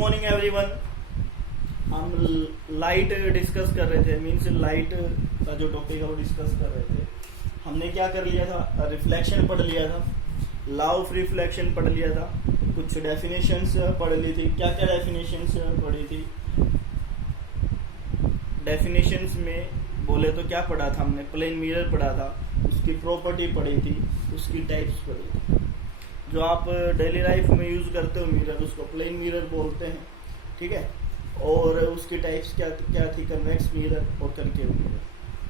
Morning everyone. हम light discuss कर रहे थे, मीन्स लाइट का जो टॉपिक है वो डिस्कस कर रहे थे। हमने क्या कर लिया था, रिफ्लेक्शन पढ़ लिया था, लॉ ऑफ रिफ्लेक्शन पढ़ लिया था, कुछ डेफिनेशंस पढ़ ली थी। क्या क्या डेफिनेशंस पढ़ी थी? डेफिनेशंस में बोले तो क्या पढ़ा था हमने? प्लेन मिरर पढ़ा था, उसकी प्रॉपर्टी पढ़ी थी, उसकी टाइप्स पढ़ी थी। जो आप डेली लाइफ में यूज करते हो मिरर, उसको प्लेन मिरर बोलते हैं, ठीक है। और उसकी टाइप्स क्या क्या थी? कन्वेक्स मिरर और कनकेव मिरर।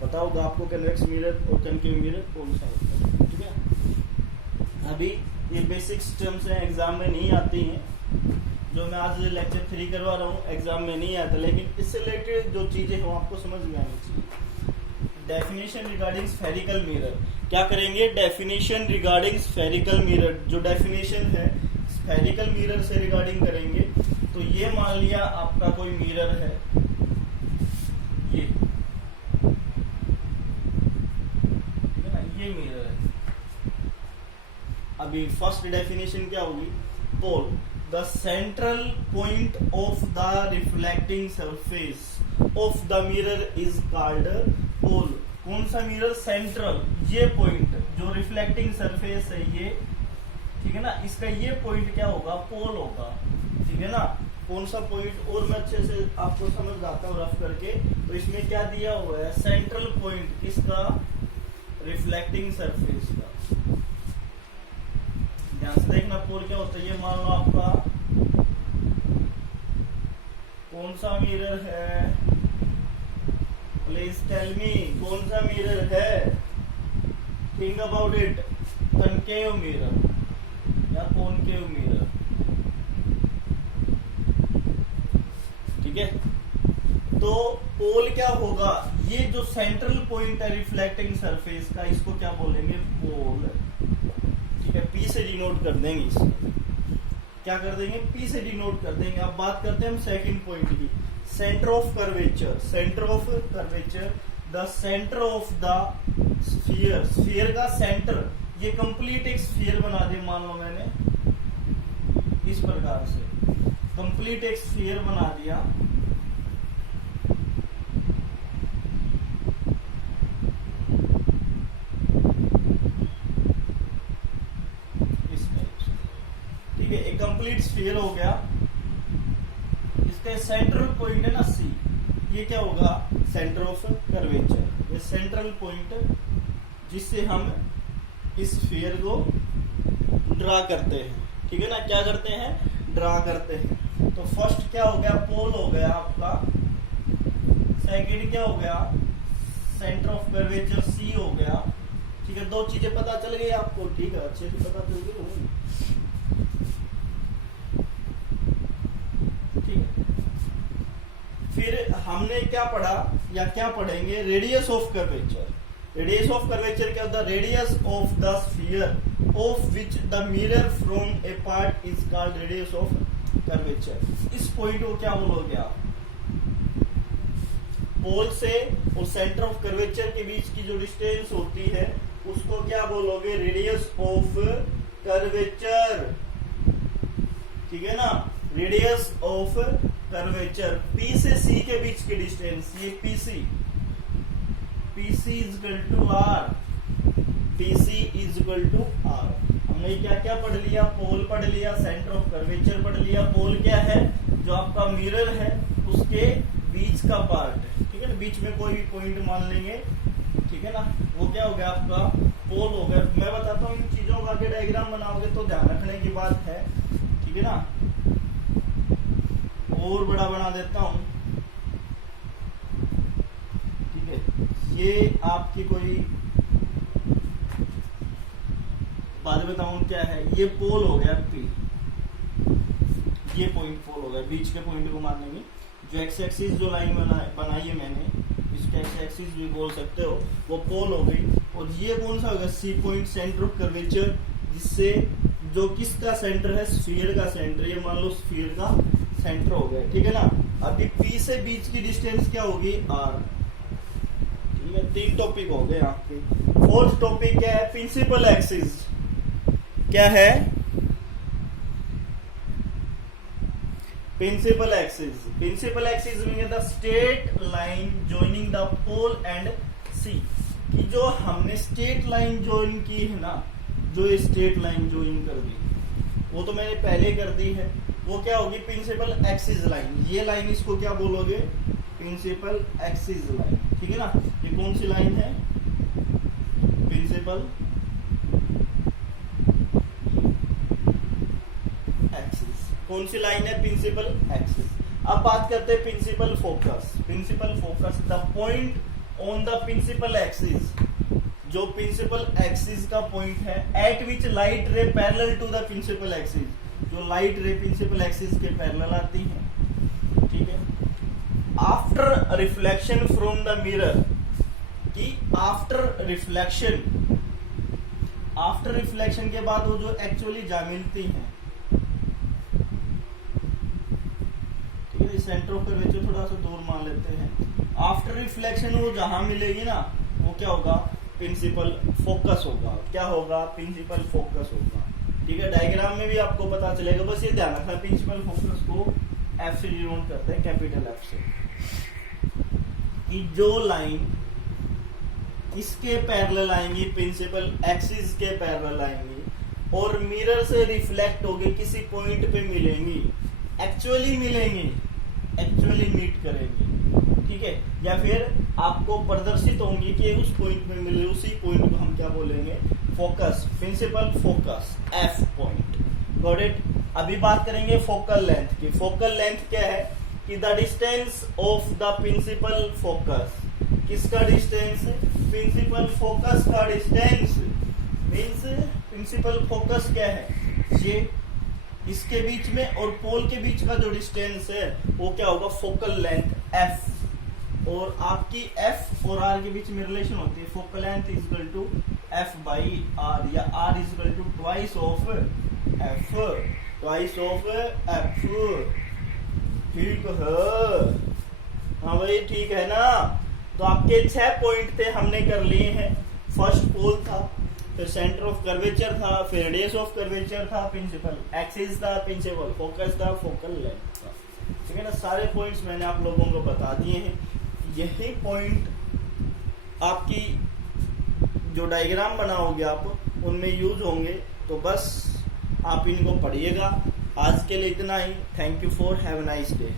पता होगा आपको कन्वेक्स मिरर और कनकेव मिरर कौन सा होता है, ठीक है। अभी ये बेसिक्स टर्म्स हैं, एग्जाम में नहीं आती हैं। जो मैं आज लेक्चर 3 करवा रहा हूँ एग्जाम में नहीं आता, लेकिन इससे रिलेटेड जो चीजें हो आपको समझ में आनी चाहिए। डेफिनेशन रिगार्डिंग स्फेरिकल मिरर क्या करेंगे? डेफिनेशन रिगार्डिंग स्फेरिकल मिरर, जो डेफिनेशन है स्फेरिकल मिरर से रिगार्डिंग करेंगे। तो ये मान लिया आपका कोई मिरर है, ये ठीक है ना, ये मिरर है। अभी फर्स्ट डेफिनेशन क्या होगी? Pole, the central point of the reflecting surface of the mirror is called pole. कौन सा मिरर? सेंट्रल, ये पॉइंट जो रिफ्लेक्टिंग सरफेस है ये, ठीक है ना, इसका ये पॉइंट क्या होगा? पोल होगा, ठीक है ना। कौन सा पॉइंट? और मैं अच्छे से आपको समझ आता हूँ रफ करके। तो इसमें क्या दिया हुआ है? सेंट्रल पॉइंट किसका? रिफ्लेक्टिंग सरफेस का। ध्यान से देखना, पोल क्या होता है। ये मान लो आपका कौन सा मिरर है? प्लीज टेल मी, कौन सा मिरर है? Think about it. Concave mirror या कॉनकेव मिरर, ठीक है। तो पोल क्या होगा? ये जो सेंट्रल पॉइंट है रिफ्लेक्टिंग सरफेस का, इसको क्या बोलेंगे? पोल, ठीक है। पी से डिनोट कर देंगे इसको। क्या कर देंगे? पी से डिनोट कर देंगे। अब बात करते हैं हम सेकंड पॉइंट की, centre of curvature. Centre of curvature, the centre of the sphere, sphere का सेंटर। ये कंप्लीट एक स्फीयर बना दे, मान लो मैंने इस प्रकार से कंप्लीट एक स्फीयर बना दिया। इस टाइप से, ठीक है। एक कंप्लीट स्फीयर हो गया। इसका सेंट्रल पॉइंट है ना सी, ये क्या होगा? Centre of curvature. ये सेंट्रल पॉइंट जिससे हम इस स्फीयर को ड्रा करते हैं, ठीक है ना। क्या करते हैं? ड्रा करते हैं। तो फर्स्ट क्या हो गया? पोल हो गया आपका। सेकंड क्या हो गया? सेंटर ऑफ कर्वेचर सी हो गया, ठीक है। दो चीजें पता चल गई आपको, ठीक है, अच्छे से पता चल गई, ठीक है। फिर हमने क्या पढ़ा या क्या पढ़ेंगे? Radius of curvature. Radius of curvature क्या होता है? Radius of the sphere of which the mirror from A part is called radius of curvature. इस पॉइंट को क्या बोलोगे आप? पोल से और सेंटर ऑफ कर्वेचर के बीच की जो डिस्टेंस होती है उसको क्या बोलोगे? रेडियस ऑफ कर्वेचर, ठीक है ना। Radius of curvature. पी से सी के बीच की डिस्टेंस, ये PC, PC is equal to R, PC is equal to R. हमने क्या क्या पढ़ लिया? पोल पढ़ लिया, सेंटर ऑफ कर्वेचर पढ़ लिया। पोल क्या है? जो आपका मिरर है उसके बीच का पार्ट है, ठीक है ना। बीच में कोई भी पॉइंट मान लेंगे, ठीक है ना, वो क्या हो गया? आपका पोल हो गया। मैं बताता हूँ इन चीजों का, आगे डायग्राम बनाओगे तो ध्यान रखने की बात है, ठीक है ना। और बड़ा बना देता हूं, ठीक है। ये आपकी कोई बात बताऊं क्या है? ये पोल हो गया पी, ये पॉइंट पोल हो गया। बीच के पॉइंट को मानेंगे। जो एक्स एक्सिस जो लाइन बनाई है मैंने, इसको एक्स एक्सिस भी बोल सकते हो, वो पोल हो गई। और ये कौन सा होगा? C point, centre of curvature, जिससे जो किसका सेंटर है? स्फीयर का सेंटर। ये मान लो स्फीयर का सेंटर हो गया, ठीक है ना। अभी पी से बीच की डिस्टेंस क्या होगी? आर, ठीक है। 3 टॉपिक हो गए आपके। फोर्थ टॉपिक क्या है? Principal axis. क्या है? Principal axis mean the straight line joining the pole and C. कि जो हमने स्ट्रेट लाइन ज्वाइन की है ना, जो ये स्ट्रेट लाइन ज्वाइन कर दी वो तो मैंने पहले कर दी है, वो क्या होगी प्रिंसिपल एक्सिस लाइन। ये लाइन इसको क्या बोलोगे, प्रिंसिपल एक्सिस लाइन, ठीक है ना। ये कौन सी लाइन है, प्रिंसिपल एक्सिस। कौन सी लाइन है, प्रिंसिपल एक्सिस। अब बात करते हैं principal focus. Principal focus the point on the principal axis, जो प्रिंसिपल एक्सिस का पॉइंट है at which light ray parallel to the principal axis, जो लाइट रे प्रिंसिपल एक्सिस के पैरेलल आती है, ठीक है। After reflection from the mirror, कि आफ्टर रिफ्लेक्शन के बाद वो जो एक्चुअली जा मिलती है, ठीक है। सेंटर ऑफ कर्वेचर थोड़ा सा दूर मान लेते हैं। आफ्टर रिफ्लेक्शन वो जहां मिलेगी ना, वो क्या होगा, प्रिंसिपल फोकस होगा। क्या होगा, प्रिंसिपल फोकस होगा, ठीक है। डायग्राम में भी आपको पता चलेगा, बस ये ध्यान रखना प्रिंसिपल फोकस को एफ से डिनोट करते हैं, कैपिटल एफ से। कि जो लाइन इसके पैरेलल आएंगी, प्रिंसिपल एक्सिस के पैरेलल आएंगी और मिरर से रिफ्लेक्ट होगी, किसी पॉइंट पे मिलेंगी, एक्चुअली मीट करेंगी, ठीक है। या फिर आपको प्रदर्शित होंगी कि उस पॉइंट पे मिले, उसी पॉइंट को हम क्या बोलेंगे, focus, principal focus, F point, got it. अभी बात करेंगे फोकल लेंथ की। फोकल लेंथ क्या है, कि the distance of the principal focus. किसका डिस्टेंस, प्रिंसिपल फोकस का डिस्टेंस, मीन्स प्रिंसिपल फोकस क्या है, ये इसके बीच में और पोल के बीच का जो डिस्टेंस है वो क्या होगा, फोकल लेंथ एफ। और आपकी एफ और आर के बीच में रिलेशन होती है, focal length is equal to F by R, या R is equal to twice of F, ठीक है। हाँ भाई ठीक है ना। तो आपके 6 पॉइंट थे, हमने कर लिए हैं। फर्स्ट पोल था, फिर सेंटर ऑफ कर्वेचर था, फिर रेडियस ऑफ कर्वेचर था, प्रिंसिपल एक्सिस था, प्रिंसिपल फोकस था, फोकल लेंथ था, ठीक है ना। सारे पॉइंट्स मैंने आप लोगों को बता दिए हैं। यही पॉइंट आपकी जो डायग्राम बनाओगे आप, उनमें यूज होंगे। तो बस आप इनको पढ़िएगा। आज के लिए इतना ही। Thank you for have a nice day.